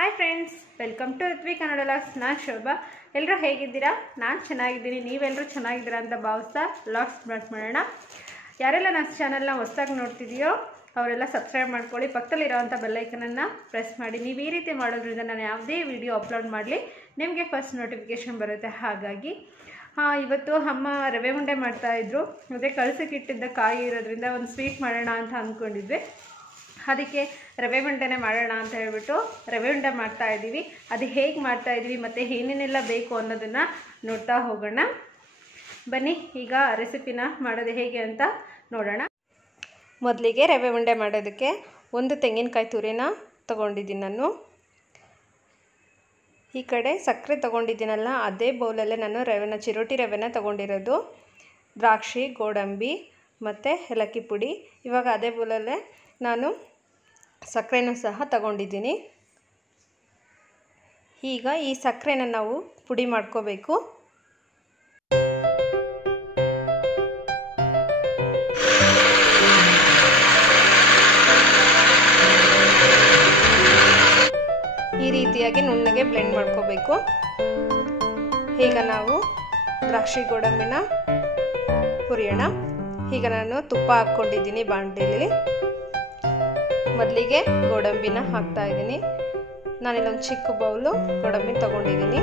Hi friends, welcome to Ruthvi Kannada logs. ನಾನು ಶೋಭಾ. ಎಲ್ಲರೂ ಹೇಗಿದ್ದೀರಾ? ನಾನು ಚೆನ್ನಾಗಿದ್ದೀನಿ, ನೀವೆಲ್ಲರೂ ಚೆನ್ನಾಗಿದ್ದೀರಾ ಅಂತ ಭಾವಿಸ್ತಾ ಲಾಗ್ಸ್ ಸ್ಟಾರ್ಟ್ ಮಾಡೋಣ. ಯಾರೆಲ್ಲ ನನ್ನ ಚಾನಲ್ನ ಹೊಸದಾಗಿ ನೋಡ್ತಿದೆಯೋ ಅವರೆಲ್ಲ ಸಬ್ಸ್ಕ್ರೈಬ್ ಮಾಡ್ಕೊಳ್ಳಿ, ಪಕ್ಕದಲ್ಲಿರೋವಂಥ ಬೆಲ್ಲೈಕನನ್ನು ಪ್ರೆಸ್ ಮಾಡಿ. ನೀವು ಈ ರೀತಿ ಮಾಡೋದ್ರಿಂದ ನಾನು ಯಾವುದೇ ವಿಡಿಯೋ ಅಪ್ಲೋಡ್ ಮಾಡಲಿ ನಿಮಗೆ ಫಸ್ಟ್ ನೋಟಿಫಿಕೇಷನ್ ಬರುತ್ತೆ. ಹಾಗಾಗಿ ಇವತ್ತು ಅಮ್ಮ ರವೆ ಉಂಡೆ ಮಾಡ್ತಾಯಿದ್ರು. ಅದೇ ಕಳಸಕ್ಕಿಟ್ಟಿದ್ದ ಕಾಯಿ ಇರೋದ್ರಿಂದ ಒಂದು ಸ್ವೀಟ್ ಮಾಡೋಣ ಅಂತ ಅಂದ್ಕೊಂಡಿದ್ವಿ. ಅದಕ್ಕೆ ರವೆ ಉಂಡೆನೇ ಮಾಡೋಣ ಅಂತ ಹೇಳ್ಬಿಟ್ಟು ರವೆ ಉಂಡೆ ಮಾಡ್ತಾಯಿದ್ದೀವಿ. ಅದು ಹೇಗೆ ಮಾಡ್ತಾಯಿದ್ದೀವಿ ಮತ್ತು ಏನೇನೆಲ್ಲ ಬೇಕು ಅನ್ನೋದನ್ನು ನೋಡ್ತಾ ಹೋಗೋಣ ಬನ್ನಿ. ಈಗ ರೆಸಿಪಿನ ಮಾಡೋದು ಹೇಗೆ ಅಂತ ನೋಡೋಣ. ಮೊದಲಿಗೆ ರವೆ ಉಂಡೆ ಮಾಡೋದಕ್ಕೆ ಒಂದು ತೆಂಗಿನಕಾಯಿ ತುರಿನ ತೊಗೊಂಡಿದ್ದೀನಿ ನಾನು. ಈ ಕಡೆ ಸಕ್ಕರೆ ತೊಗೊಂಡಿದ್ದೀನಲ್ಲ, ಅದೇ ಬೌಲಲ್ಲೇ ನಾನು ಚಿರೋಟಿ ರವೆನ ತೊಗೊಂಡಿರೋದು. ದ್ರಾಕ್ಷಿ, ಗೋಡಂಬಿ ಮತ್ತು ಏಲಕ್ಕಿ ಪುಡಿ. ಇವಾಗ ಅದೇ ಬೌಲಲ್ಲೇ ನಾನು ಸಕ್ಕರೆನೂ ಸಹ ತಗೊಂಡಿದ್ದೀನಿ. ಈಗ ಈ ಸಕ್ಕರೆನ ನಾವು ಪುಡಿ ಮಾಡ್ಕೋಬೇಕು. ಈ ರೀತಿಯಾಗಿ ನುಣ್ಣಗೆ ಬ್ಲೆಂಡ್ ಮಾಡ್ಕೋಬೇಕು. ಈಗ ನಾವು ದ್ರಾಕ್ಷಿ ಗೋಡಂಬಿನ ಹುರಿಯೋಣ. ಈಗ ನಾನು ತುಪ್ಪ ಹಾಕ್ಕೊಂಡಿದ್ದೀನಿ ಬಾಣಲೆಯಲ್ಲಿ. ಮೊದಲಿಗೆ ಗೋಡಂಬಿನ ಹಾಕ್ತಾ ಇದ್ದೀನಿ. ನಾನಿಲ್ಲೊಂದು ಚಿಕ್ಕ ಬೌಲು ಗೋಡಂಬಿ ತಗೊಂಡಿದ್ದೀನಿ.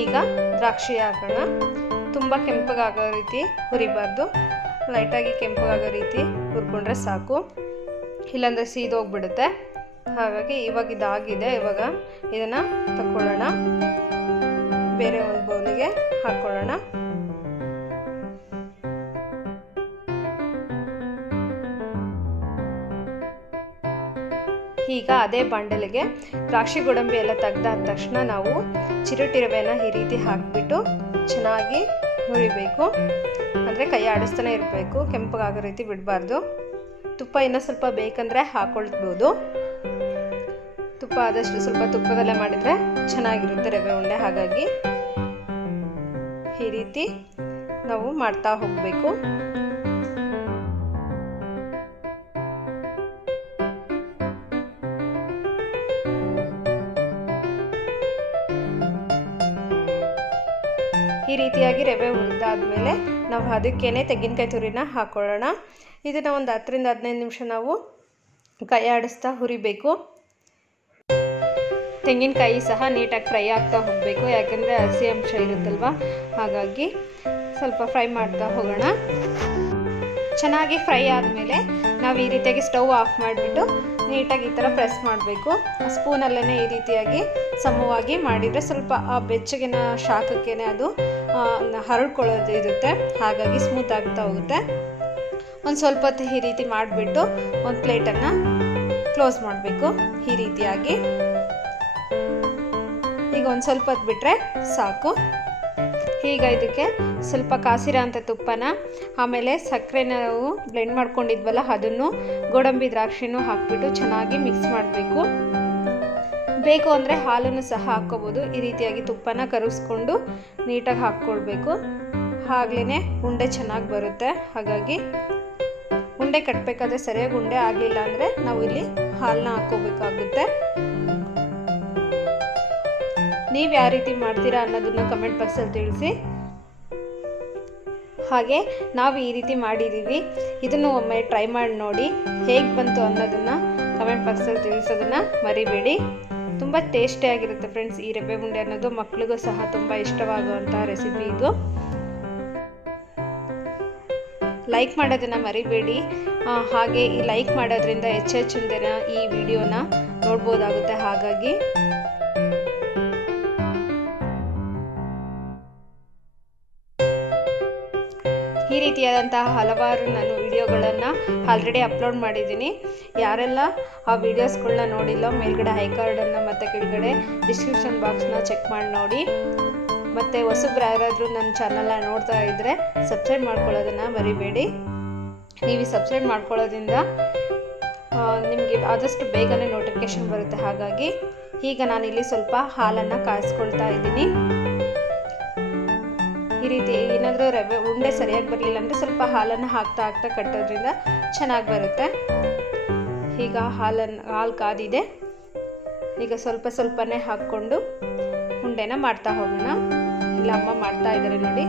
ಈಗ ದ್ರಾಕ್ಷಿ ಹಾಕೋಣ. ತುಂಬ ಕೆಂಪಗಾಗೋ ರೀತಿ ಹುರಿಬಾರ್ದು, ಲೈಟಾಗಿ ಕೆಂಪಗಾಗೋ ರೀತಿ ಹುರ್ಕೊಂಡ್ರೆ ಸಾಕು, ಇಲ್ಲಾಂದರೆ ಸೀದೋಗ್ಬಿಡುತ್ತೆ. ಹಾಗಾಗಿ ಇವಾಗ ಇದಾಗಿದೆ. ಇವಾಗ ಇದನ್ನು ತಗೊಳ್ಳೋಣ, ಬೇರೆ ಒಂದು ಬೌಲಿಗೆ ಹಾಕ್ಕೊಳ್ಳೋಣ. ಈಗ ಅದೇ ಬಾಂಡಲಿಗೆ ದ್ರಾಕ್ಷಿ ಗೋಡಂಬಿ ಎಲ್ಲ ತೆಗ್ದಾದ ತಕ್ಷಣ ನಾವು ಚಿರೋಟಿ ರವೆನ ಈ ರೀತಿ ಹಾಕಿಬಿಟ್ಟು ಚೆನ್ನಾಗಿ ಹುರಿಬೇಕು. ಅಂದರೆ ಕೈ ಆಡಿಸ್ತಾನೆ ಇರಬೇಕು, ಕೆಂಪಗಾಗೋ ರೀತಿ ಬಿಡಬಾರ್ದು. ತುಪ್ಪ ಇನ್ನೂ ಸ್ವಲ್ಪ ಬೇಕಂದರೆ ಹಾಕ್ಕೊಳ್ಬೋದು. ತುಪ್ಪ ಆದಷ್ಟು ಸ್ವಲ್ಪ ತುಪ್ಪದಲ್ಲೇ ಮಾಡಿದರೆ ಚೆನ್ನಾಗಿರುತ್ತೆ ರವೆ ಉಂಡೆ. ಹಾಗಾಗಿ ಈ ರೀತಿ ನಾವು ಮಾಡ್ತಾ ಹೋಗಬೇಕು. ಈ ರೀತಿಯಾಗಿ ರವೆ ಹುರಿದಾದ್ಮೇಲೆ ನಾವು ಅದಕ್ಕೇನೆ ತೆಂಗಿನಕಾಯಿ ತುರಿನ ಹಾಕ್ಕೊಳ್ಳೋಣ. ಇದನ್ನು ಒಂದು 10 ರಿಂದ 15 ನಿಮಿಷ ನಾವು ಕೈ ಆಡಿಸ್ತಾ ಹುರಿಬೇಕು. ತೆಂಗಿನಕಾಯಿ ಸಹ ನೀಟಾಗಿ ಫ್ರೈ ಆಗ್ತಾ ಹೋಗಬೇಕು, ಯಾಕೆಂದರೆ ಹಸಿ ಅಂಶ ಇರುತ್ತಲ್ವ. ಹಾಗಾಗಿ ಸ್ವಲ್ಪ ಫ್ರೈ ಮಾಡ್ತಾ ಹೋಗೋಣ. ಚೆನ್ನಾಗಿ ಫ್ರೈ ಆದಮೇಲೆ ನಾವು ಈ ರೀತಿಯಾಗಿ ಸ್ಟವ್ ಆಫ್ ಮಾಡಿಬಿಟ್ಟು ನೀಟಾಗಿ ಈ ಥರ ಪ್ರೆಸ್ ಮಾಡಬೇಕು. ಸ್ಪೂನಲ್ಲೇ ಈ ರೀತಿಯಾಗಿ ಸಮವಾಗಿ ಮಾಡಿದರೆ ಸ್ವಲ್ಪ ಆ ಬೆಚ್ಚಗಿನ ಶಾಖಕ್ಕೆ ಅದು ಹರಡ್ಕೊಳ್ಳೋದು ಇರುತ್ತೆ. ಹಾಗಾಗಿ ಸ್ಮೂತ್ ಆಗ್ತಾ ಹೋಗುತ್ತೆ. ಒಂದು ಸ್ವಲ್ಪ ಹೊತ್ತು ಈ ರೀತಿ ಮಾಡಿಬಿಟ್ಟು ಒಂದು ಪ್ಲೇಟನ್ನು ಕ್ಲೋಸ್ ಮಾಡಬೇಕು. ಈ ರೀತಿಯಾಗಿ ಈಗ ಒಂದು ಸ್ವಲ್ಪ ಹೊತ್ತು ಬಿಟ್ಟರೆ ಸಾಕು. ಈಗ ಇದಕ್ಕೆ ಸ್ವಲ್ಪ ಕಾಸಿರೋ ಅಂಥ ತುಪ್ಪನ, ಆಮೇಲೆ ಸಕ್ಕರೆ ನಾವು ಬ್ಲೆಂಡ್ ಮಾಡ್ಕೊಂಡಿದ್ವಲ್ಲ ಅದನ್ನು, ಗೋಡಂಬಿ ದ್ರಾಕ್ಷಿನೂ ಹಾಕ್ಬಿಟ್ಟು ಚೆನ್ನಾಗಿ ಮಿಕ್ಸ್ ಮಾಡಬೇಕು. ಬೇಕು ಅಂದರೆ ಹಾಲನ್ನು ಸಹ ಹಾಕ್ಕೋಬೋದು. ಈ ರೀತಿಯಾಗಿ ತುಪ್ಪನ ಕರಗಿಸ್ಕೊಂಡು ನೀಟಾಗಿ ಹಾಕ್ಕೊಳ್ಬೇಕು. ಆಗ್ಲೇ ಉಂಡೆ ಚೆನ್ನಾಗಿ ಬರುತ್ತೆ. ಹಾಗಾಗಿ ಉಂಡೆ ಕಟ್ಟಬೇಕಾದ್ರೆ ಸರಿಯಾಗಿ ಉಂಡೆ ಆಗಲಿಲ್ಲ ಅಂದರೆ ನಾವು ಇಲ್ಲಿ ಹಾಲನ್ನ ಹಾಕ್ಕೋಬೇಕಾಗುತ್ತೆ. ನೀವು ಯಾವ ರೀತಿ ಮಾಡ್ತೀರಾ ಅನ್ನೋದನ್ನು ಕಮೆಂಟ್ ಬಾಕ್ಸಲ್ಲಿ ತಿಳಿಸಿ. ಹಾಗೆ ನಾವು ಈ ರೀತಿ ಮಾಡಿದ್ದೀವಿ, ಇದನ್ನು ಒಮ್ಮೆ ಟ್ರೈ ಮಾಡಿ ನೋಡಿ. ಹೇಗೆ ಬಂತು ಅನ್ನೋದನ್ನು ಕಮೆಂಟ್ ಬಾಕ್ಸಲ್ಲಿ ತಿಳಿಸೋದನ್ನು ಮರಿಬೇಡಿ. ತುಂಬ ಟೇಸ್ಟಿಯಾಗಿರುತ್ತೆ ಫ್ರೆಂಡ್ಸ್ ಈ ರವೆ ಉಂಡೆ ಅನ್ನೋದು. ಮಕ್ಕಳಿಗೂ ಸಹ ತುಂಬ ಇಷ್ಟವಾಗುವಂಥ ರೆಸಿಪಿ ಇದು. ಲೈಕ್ ಮಾಡೋದನ್ನು ಮರಿಬೇಡಿ. ಹಾಗೆ ಈ ಲೈಕ್ ಮಾಡೋದ್ರಿಂದ ಹೆಚ್ಚೆಚ್ಚು ಜನ ಈ ವಿಡಿಯೋನ ನೋಡ್ಬೋದಾಗುತ್ತೆ. ಹಾಗಾಗಿ ಈ ರೀತಿಯಾದಂತಹ ಹಲವಾರು ನಾನು ವಿಡಿಯೋಗಳನ್ನು ಆಲ್ರೆಡಿ ಅಪ್ಲೋಡ್ ಮಾಡಿದ್ದೀನಿ. ಯಾರೆಲ್ಲ ಆ ವಿಡಿಯೋಸ್ಗಳನ್ನ ನೋಡಿಲ್ಲ, ಮೇಲ್ಗಡೆ ಐ ಕಾರ್ಡನ್ನು ಮತ್ತು ಕೆಳಗಡೆ ಡಿಸ್ಕ್ರಿಪ್ಷನ್ ಬಾಕ್ಸ್ನ ಚೆಕ್ ಮಾಡಿ ನೋಡಿ. ಮತ್ತು ಹೊಸಬ್ರು ಯಾರಾದರೂ ನನ್ನ ಚಾನಲ್ನ ನೋಡ್ತಾ ಇದ್ದರೆ ಸಬ್ಸ್ಕ್ರೈಬ್ ಮಾಡ್ಕೊಳ್ಳೋದನ್ನು ಮರಿಬೇಡಿ. ನೀವು ಸಬ್ಸ್ಕ್ರೈಬ್ ಮಾಡ್ಕೊಳ್ಳೋದ್ರಿಂದ ನಿಮಗೆ ಆದಷ್ಟು ಬೇಗನೆ ನೋಟಿಫಿಕೇಷನ್ ಬರುತ್ತೆ. ಹಾಗಾಗಿ ಈಗ ನಾನಿಲ್ಲಿ ಸ್ವಲ್ಪ ಹಾಲನ್ನು ಕಾಯಿಸ್ಕೊಳ್ತಾ ಇದ್ದೀನಿ. ಈ ರೀತಿ ಏನಾದರೂ ರವೆ ಉಂಡೆ ಸರಿಯಾಗಿ ಬರಲಿಲ್ಲ ಅಂದರೆ ಸ್ವಲ್ಪ ಹಾಲನ್ನು ಹಾಕ್ತಾ ಕಟ್ಟೋದ್ರಿಂದ ಚೆನ್ನಾಗಿ ಬರುತ್ತೆ. ಈಗ ಹಾಲು ಕಾದಿದೆ. ಈಗ ಸ್ವಲ್ಪ ಸ್ವಲ್ಪನೇ ಹಾಕ್ಕೊಂಡು ಉಂಡೆನ ಮಾಡ್ತಾ ಹೋಗೋಣ. ಇಲ್ಲ ಅಮ್ಮ ಮಾಡ್ತಾ ಇದ್ದಾರೆ ನೋಡಿ.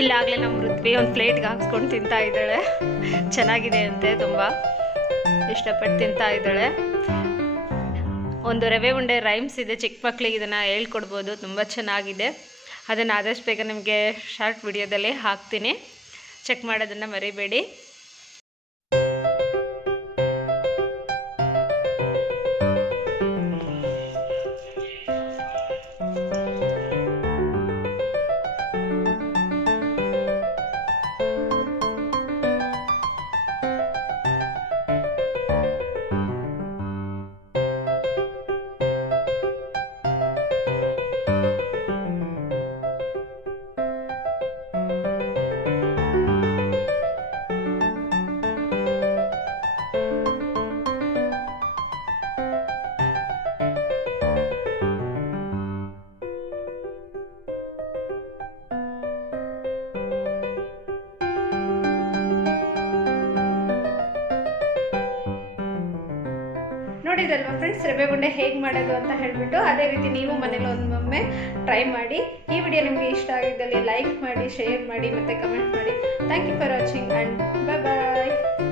ಇಲ್ಲಾಗಲೇ ನಮ್ಮ ಋತ್ವಿ ಒಂದು ಪ್ಲೇಟ್ಗೆ ಹಾಕ್ಸ್ಕೊಂಡು ತಿಂತಾ ಇದ್ದಾಳೆ. ಚೆನ್ನಾಗಿದೆ ಅಂತೆ, ತುಂಬ ಇಷ್ಟಪಟ್ಟು ತಿಂತಾ ಇದ್ದಾಳೆ. ಒಂದು ರವೆ ಉಂಡೆ ರೈಮ್ಸ್ ಇದೆ, ಚಿಕ್ಕ ಮಕ್ಕಳಿಗೆ ಇದನ್ನು ಹೇಳ್ಕೊಡ್ಬೋದು, ತುಂಬ ಚೆನ್ನಾಗಿದೆ. ಅದನ್ನು ಆದಷ್ಟು ಬೇಗ ನಿಮಗೆ ಶಾರ್ಟ್ ವಿಡಿಯೋದಲ್ಲಿ ಹಾಕ್ತೀನಿ, ಚೆಕ್ ಮಾಡೋದನ್ನು ಮರಿಬೇಡಿ. ನೋಡಿದ್ರಲ್ವಾ ಫ್ರೆಂಡ್ಸ್, ರವೆ ಉಂಡೆ ಹೇಗೆ ಮಾಡೋದು ಅಂತ ಹೇಳ್ಬಿಟ್ಟು. ಅದೇ ರೀತಿ ನೀವು ಮನೇಲಿ ಒಮ್ಮೆ ಟ್ರೈ ಮಾಡಿ. ಈ ವಿಡಿಯೋ ನಿಮಗೆ ಇಷ್ಟ ಆಗಿದ್ದಲ್ಲಿ ಲೈಕ್ ಮಾಡಿ, ಶೇರ್ ಮಾಡಿ ಮತ್ತು ಕಮೆಂಟ್ ಮಾಡಿ. Thank you for watching and bye bye.